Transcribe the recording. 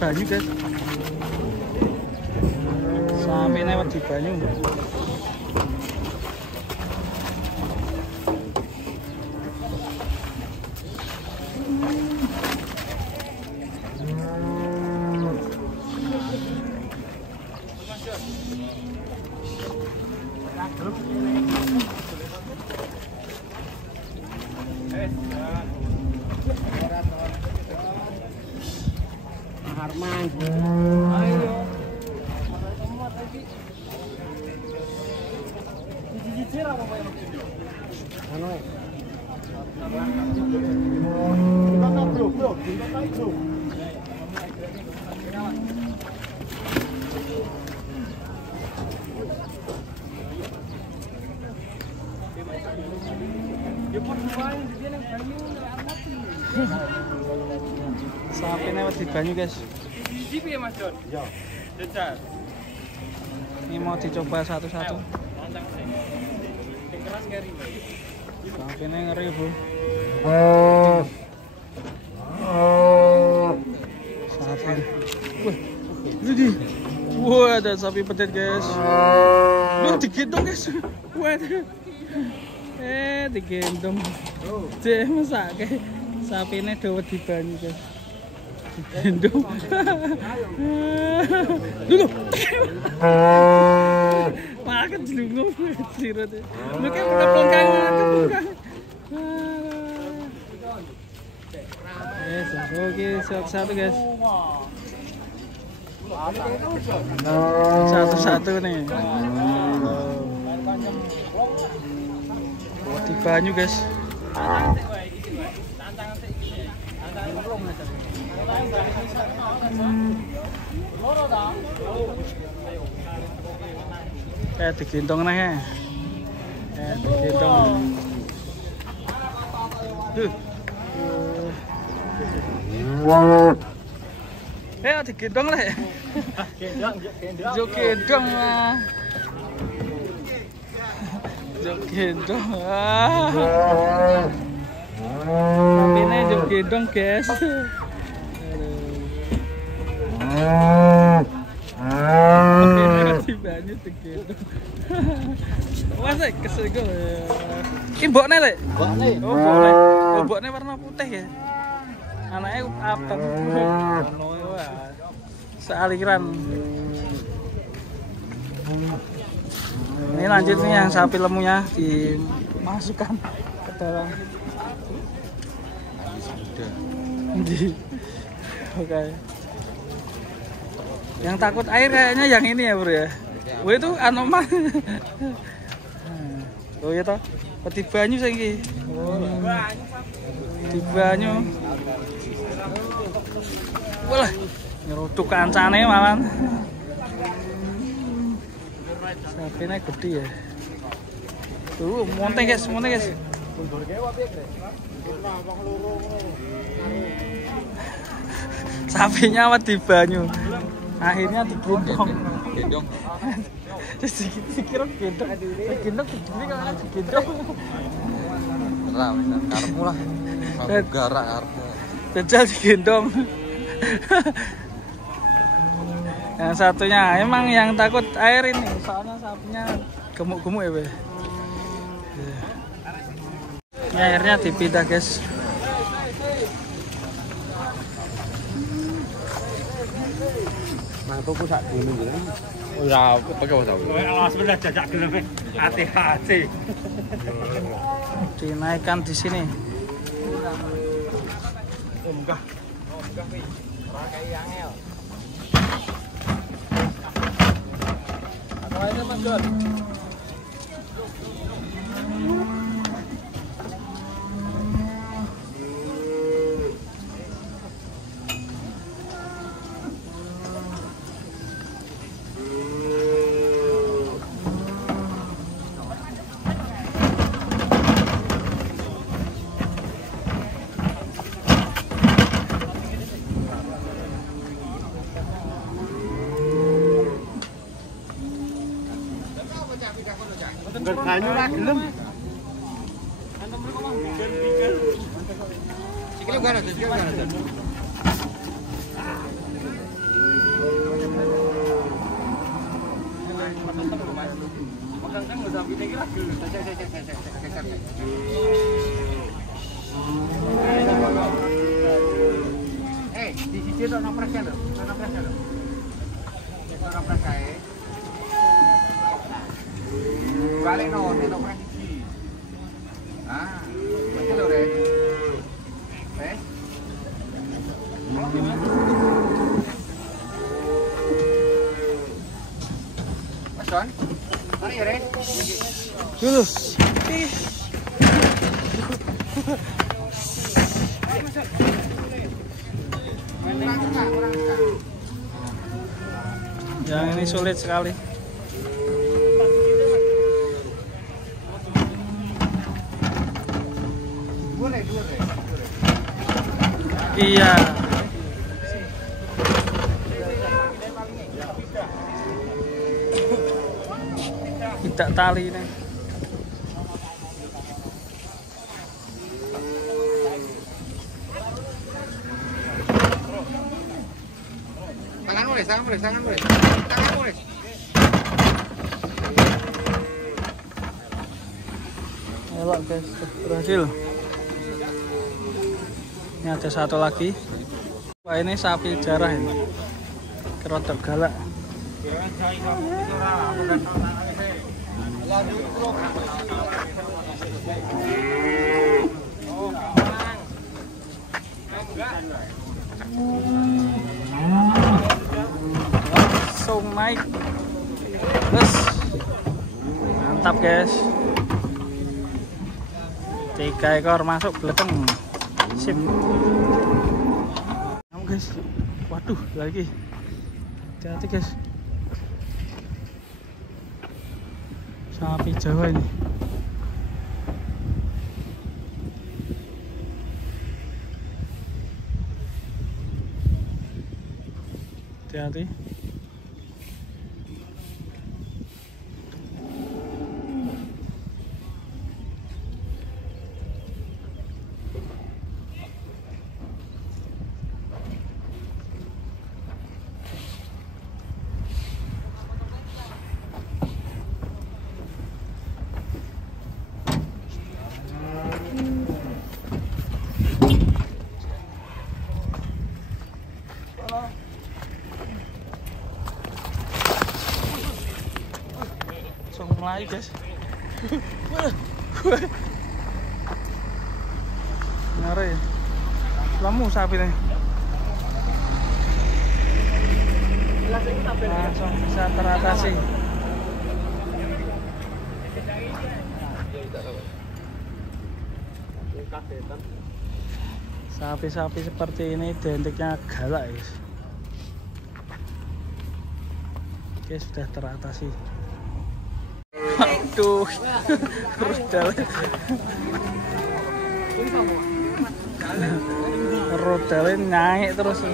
Banyu guys, sampai lewat di banyu. Harman. Ayo. Jijik apa mau yang Anu. Bro. Sampai lewat di banyu guys. Di Mas Jon? Ya. Jajal. Ini mau dicoba satu-satu. Yang keras ngeri. Sampai ngeri bro. Sapi. Wah, ini. Wah, ada sapi pedet guys. Lu digendong guys. Wah. Digendong. Cek masak kayak sapi ini dawet di banyu guys. Digendong. Dulu. Makan jelungung sirut. Lu kan udah pelongkang makan. Oke, satu-satu guys. Satu-satu nih. Di banyu guys. Digendong nih ya. Digendong. Digendong lah ya. Gendong lah. Gendong. Tapi ini gendong guys. Di banyu digendong. Wah, saya kesel gue. Ini mboknya lek. Oh, mboknya warna putih ya. Anaknya abang. Sealiran. Ini lanjut nih yang sapi lemunya dimasukkan ke dalam. Oke. Yang takut air kayaknya yang ini ya bro ya. Wah itu anomah. Oh iya toh. Di banyu saiki. Di banyu. Walah, nyeruduk kancane malan. Sapine gede ya. Tuh, monte guys. Sapinya awet di banyu. Akhirnya digendong. Dikira gendong. Gendong begini kan digendong. Ram, karepmu lah. Garak karepmu. Jajal digendong. Yang satunya emang yang takut air ini, soalnya sapinya gemuk-gemuk ya, Be. Ini airnya dipindah, guys. Mangkokku sak dulu ya. Ora pakai apa tahu. Sebenarnya jajak gelem hati-hati. Dinaikkan di sini. Munggah. Ora kaya angel. Ini Mas Jon. Berkayu lah gelem. Sikile gak ada, sikile gak ada. Di sisi ada napres ya, napres ya. Napres kae. Balik no, napres iki. Ah, betul lho, Res. Res. Mas Don, mari ya, Res. Dulu. Yang ini sulit sekali. Iya. Tidak tali ini. Tangan boleh. Elok guys, berhasil. Ini ada satu lagi. Wah, ini sapi jarah ini. Kerotok galak. Langsung naik. Terus mantap guys. 3 ekor masuk belakang. Sip. Guys. Waduh, lagi. Hati-hati guys. Sapi Jawa ini. Hati-hati. Mulai guys. Ngare. Lemu sapi nih. Langsung bisa teratasi. Sapi-sapi seperti ini identiknya galak guys. Oke, sudah teratasi. Aduh, rodalnya naik terus.